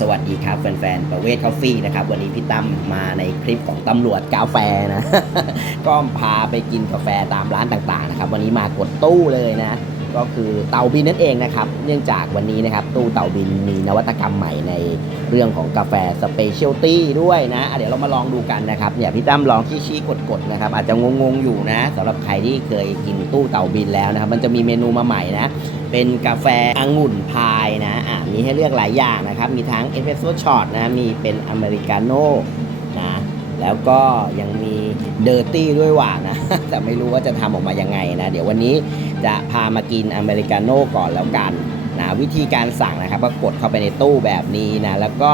สวัสดีครับแฟนๆ ประเวทคอฟฟี่นะครับ วันนี้พี่ตั้มมาในคลิปของตำรวจกาแฟนะ ก็พาไปกินกาแฟตามร้านต่างๆนะครับ วันนี้มากดตู้เลยนะ ก็คือเต่าบินนั่นเองนะครับ เนื่องจากวันนี้นะครับ ตู้เต่าบินมีนวัตกรรมใหม่ในเรื่องของกาแฟสเปเชียลตี้ด้วยนะะเดี๋ยวเรามาลองดูกันนะครับเนี่ยพี่ตั้มลองชี้ๆกดๆนะครับ อาจจะงงๆอยู่นะสำหรับใครที่เคยกินตู้เต่าบินแล้วนะครับ มันจะมีเมนูมาใหม่นะเป็นกาแฟองุ่นพายนะอะมีให้เลือกหลายอย่างนะครับ มีทั้งเอสเ e รสโซ่ช็อตนะมีเป็นอเมริกาโน่นะแล้วก็ยังมีเดอร์ตี้ด้วยว่ะนะ แต่ไม่รู้ว่าจะทำออกมายังไงนะ เดี๋ยววันนี้ จะพามากินอเมริกาโน่ก่อนแล้วกันนะวิธีการสั่งนะครับก็กดเข้าไปในตู้แบบนี้นะแล้วก็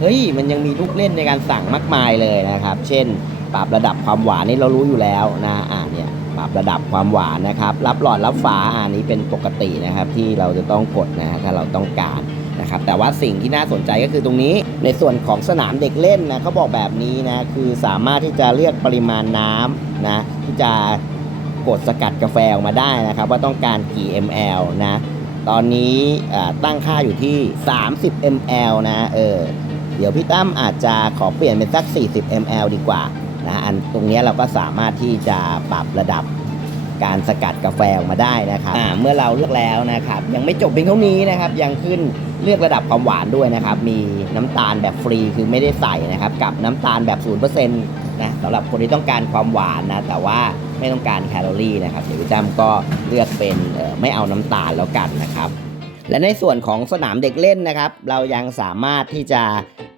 เฮ้ยมันยังมีลูกเล่นในการสั่งมากมายเลยนะครับ เช่น ปรับระดับความหวานนี่เรารู้อยู่แล้วนะอ่าเนี่ยปรับระดับความหวานนะครับ รับหลอดรับฝาอันนี้เป็นปกตินะครับที่เราจะต้องกดนะถ้าเราต้องการนะครับแต่ว่าสิ่งที่น่าสนใจก็คือตรงนี้ในส่วนของสนามเด็กเล่นนะเขาบอกแบบนี้นะคือสามารถที่จะเลือกปริมาณน้ำนะที่จะ กดสกัดกาแฟออกมาได้นะครับ ว่าต้องการกี่ ml นะ ตอนนี้ตั้งค่าอยู่ที่ 30 ml นะเออเดี๋ยวพี่ตั้มอาจจะขอเปลี่ยนเป็นสัก 40 ml ดีกว่านะอันตรงนี้เราก็สามารถที่จะปรับระดับการสกัดกาแฟออกมาได้นะครับเมื่อเราเลือกแล้วนะครับ ยังไม่จบเพียงเท่านี้นะครับ ยังขึ้นเลือกระดับความหวานด้วยนะครับ มีน้ำตาลแบบฟรีคือไม่ได้ใส่นะครับ กับน้ำตาลแบบ0%นะสำหรับคนที่ต้องการความหวานนะ แต่ว่าไม่ต้องการแคลอรี่นะครับเดี๋ยวพี่ตั้มก็เลือกเป็นไม่เอาน้ำตาลแล้วกันนะครับ และในส่วนของสนามเด็กเล่นนะครับ เรายังสามารถที่จะ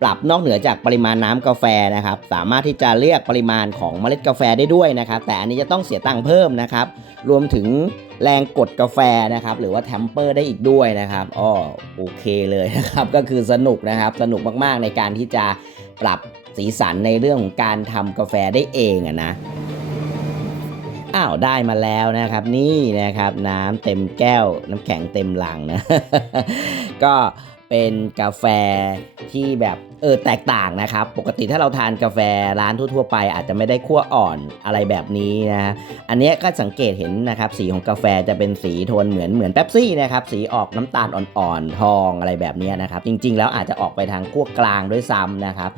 ปรับนอกเหนือจากปริมาณน้ำกาแฟนะครับ สามารถที่จะเลือกปริมาณของเมล็ดกาแฟได้ด้วยนะครับ แต่อันนี้จะต้องเสียตังค์เพิ่มนะครับ รวมถึงแรงกดกาแฟนะครับ หรือว่าแทมเปอร์ได้อีกด้วยนะครับอ้อโอเคเลยนะครับ ก็คือสนุกนะครับ สนุกมากๆในการที่จะปรับสีสันในเรื่องของการทำกาแฟได้เองอะนะ อ้าวได้มาแล้วนะครับ นี่นะครับน้ำเต็มแก้ว น้ำแข็งเต็มลังนะ ก็เป็นกาแฟที่แบบ เออแตกต่างนะครับ ปกติถ้าเราทานกาแฟร้านทั่ว ๆ ไป อาจจะไม่ได้คั่วอ่อนอะไรแบบนี้นะอันนี้ก็สังเกตเห็นนะครับ สีของกาแฟจะเป็นสีโทนเหมือนเหมือนเป๊ปซี่นะครับ สีออกน้ำตาลอ่อนๆทองอะไรแบบนี้นะครับ จริง ๆ แล้วอาจจะออกไปทางคั่วกลางด้วยซ้ำนะครับ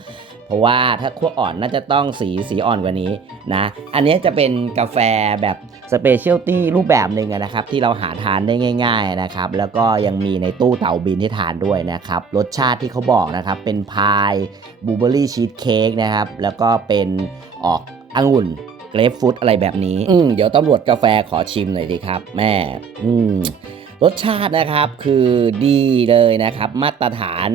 เพราะว่าถ้าคั่วอ่อนน่าจะต้องสีสีอ่อนกว่านี้นะ อันนี้จะเป็นกาแฟแบบสเปเชียลตี้รูปแบบหนึ่งนะครับ ที่เราหาทานได้ง่าย ๆนะครับ แล้วก็ยังมีในตู้เต่าบินที่ทานด้วยนะครับ รสชาติที่เขาบอกนะครับ เป็นพายบลูเบอรี่ชีสเค้กนะครับ แล้วก็เป็นออกองุ่นเกรฟฟรุตอะไรแบบนี้ อืมเดี๋ยวตำรวจกาแฟขอชิมหน่อยดีครับ แม่ อืมรสชาตินะครับคือดีเลยนะครับ มาตรฐาน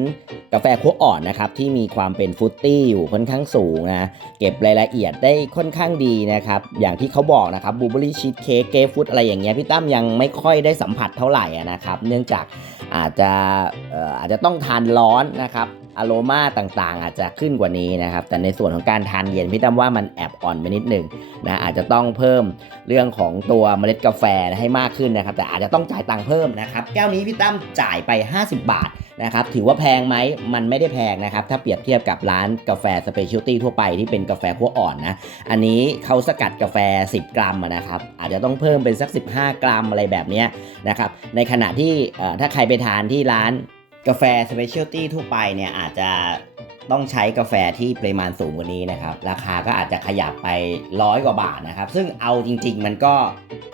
กาแฟคั่วอ่อนนะครับ ที่มีความเป็นฟรุตตี้อยู่ค่อนข้างสูงนะ เก็บรายละเอียดได้ค่อนข้างดีนะครับ อย่างที่เขาบอกนะครับบลูเบอรี่ชีสเค้กเกฟฟุตอะไรอย่างเงี้ยพี่ตั้มยังไม่ค่อยได้สัมผัสเท่าไหร่อะนะครับ เนื่องจากอาจจะเอ่ออาจจะต้องทานร้อนนะครับ อโรมาต่างๆ อาจจะขึ้นกว่านี้นะครับ แต่ในส่วนของการทานเย็นพี่ตั้มว่ามันแอบอ่อนไปนิดหนึ่งนะอาจจะต้องเพิ่มเรื่องของตัวเมล็ดกาแฟให้มากขึ้นนะครับ แต่อาจจะต้องจ่ายตังค์เพิ่มนะครับแก้วนี้พี่ตั้มจ่ายไป 50 บาทนะครับถือว่าแพงไหมมันไม่ได้แพงนะครับ ถ้าเปรียบเทียบกับร้านกาแฟสเปเชียลตี้ทั่วไปที่เป็นกาแฟคั่วอ่อนนะอันนี้เขาสกัดกาแฟ 10 กรัมนะครับอาจจะต้องเพิ่มเป็นสัก 15 กรัมอะไรแบบนี้นะครับในขณะที่ถ้าใครไปทานที่ร้าน กาแฟสเปเชียลตี้ทั่วไปเนี่ยอาจจะต้องใช้กาแฟที่ปริมาณสูงกว่านี้นะครับ ราคาก็อาจจะขยับไปร้อยกว่าบาทนะครับ ซึ่งเอาจริง ๆ มันก็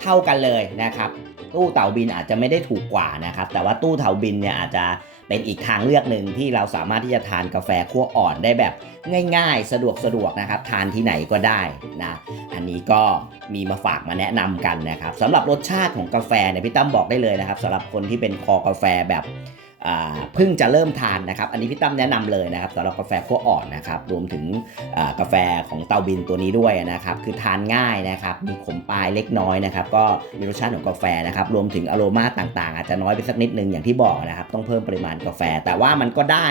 เท่ากันเลยนะครับ ตู้เต่าบินอาจจะไม่ได้ถูกกว่านะครับ แต่ว่าตู้เต่าบินเนี่ยอาจจะเป็นอีกทางเลือกหนึ่งที่เราสามารถที่จะทานกาแฟคั่วอ่อนได้แบบง่าย ๆ สะดวกสะดวกนะครับ ทานที่ไหนก็ได้นะ อันนี้ก็มีมาฝากมาแนะนำกันนะครับสำหรับรสชาติของกาแฟเนี่ยพี่ตั้มบอกได้เลยนะครับสำหรับคนที่เป็นคอกาแฟแบบ เพิ่งจะเริ่มทานนะครับ อันนี้พี่ตั้มแนะนำเลยนะครับสำหรับกาแฟคั่วอ่อนนะครับ รวมถึงกาแฟของเตาบินตัวนี้ด้วยนะครับ คือทานง่ายนะครับ มีขมปลายเล็กน้อยนะครับ ก็มีรสชาติของกาแฟนะครับ รวมถึงอโรมาต่างๆ อาจจะน้อยไปสักนิดนึงอย่างที่บอกนะครับ ต้องเพิ่มปริมาณกาแฟ แต่ว่ามันก็ได้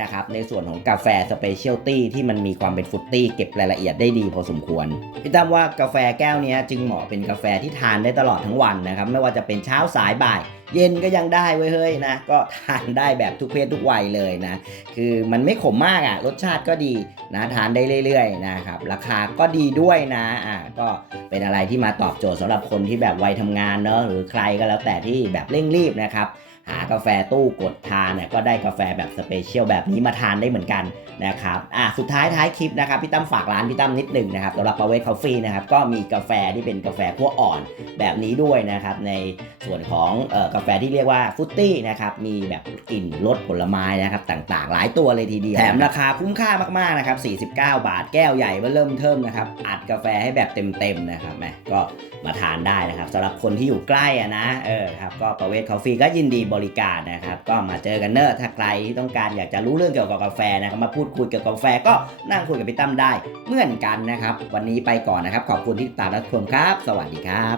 นะครับ ในส่วนของกาแฟสเปเชียลตี้ที่มันมีความเป็นฟุตตี้เก็บรายละเอียดได้ดีพอสมควร พี่ตั้มว่ากาแฟแก้วนี้จึงเหมาะเป็นกาแฟที่ทานได้ตลอดทั้งวันนะครับ ไม่ว่าจะเป็นเช้าสายบ่าย เย็นก็ยังได้เว้ยเฮ้ยนะ ก็ทานได้แบบทุกเพศทุกวัยเลยนะ คือมันไม่ขมมากอะ่ะ รสชาติก็ดี นะทานได้เรื่อยๆนะครับราคาก็ดีด้วยนะอ่าก็เป็นอะไรที่มาตอบโจทย์สำหรับคนที่แบบวัยทำงานเนอะหรือใครก็แล้วแต่ที่แบบเร่งรีบนะครับหากาแฟตู้กดทานเนี่ยก็ได้กาแฟแบบสเปเชียลแบบนี้มาทานได้เหมือนกันนะครับอะสุดท้ายท้ายคลิปนะครับพี่ตั้มฝากร้านพี่ตั้มนิดหนึ่งนะครับสำหรับประเวทคอฟฟี่นะครับก็มีกาแฟที่เป็นกาแฟขั้วอ่อนแบบนี้ด้วยนะครับในส่วนของเอ่อกาแฟที่เรียกว่าฟุตตี้นะครับมีแบบกลิ่นรสผลไม้นะครับต่างๆ หลายตัวเลยทีเดียวแถมราคาคุ้มค่ามากๆนะครับ49 บาท แก้วใหญ่เริ่มเทิมนะครับ อัดกาแฟให้แบบเต็มๆนะครับแมก็มาทานได้นะครับสำหรับคนที่อยู่ใกล้อะนะ เออครับก็ประเวทคอฟฟี่ก็ยินดีบริการนะครับ ก็มาเจอกันเนอะถ้าใครที่ต้องการอยากจะรู้เรื่องเกี่ยวกับกาแฟนะครับมาพูดคุยเกี่ยวกับกาแฟก็นั่งคุยกับพี่ตั้มได้เหมือนกันนะครับ วันนี้ไปก่อนนะครับ ขอบคุณที่ติดตามรับชมครับ สวัสดีครับ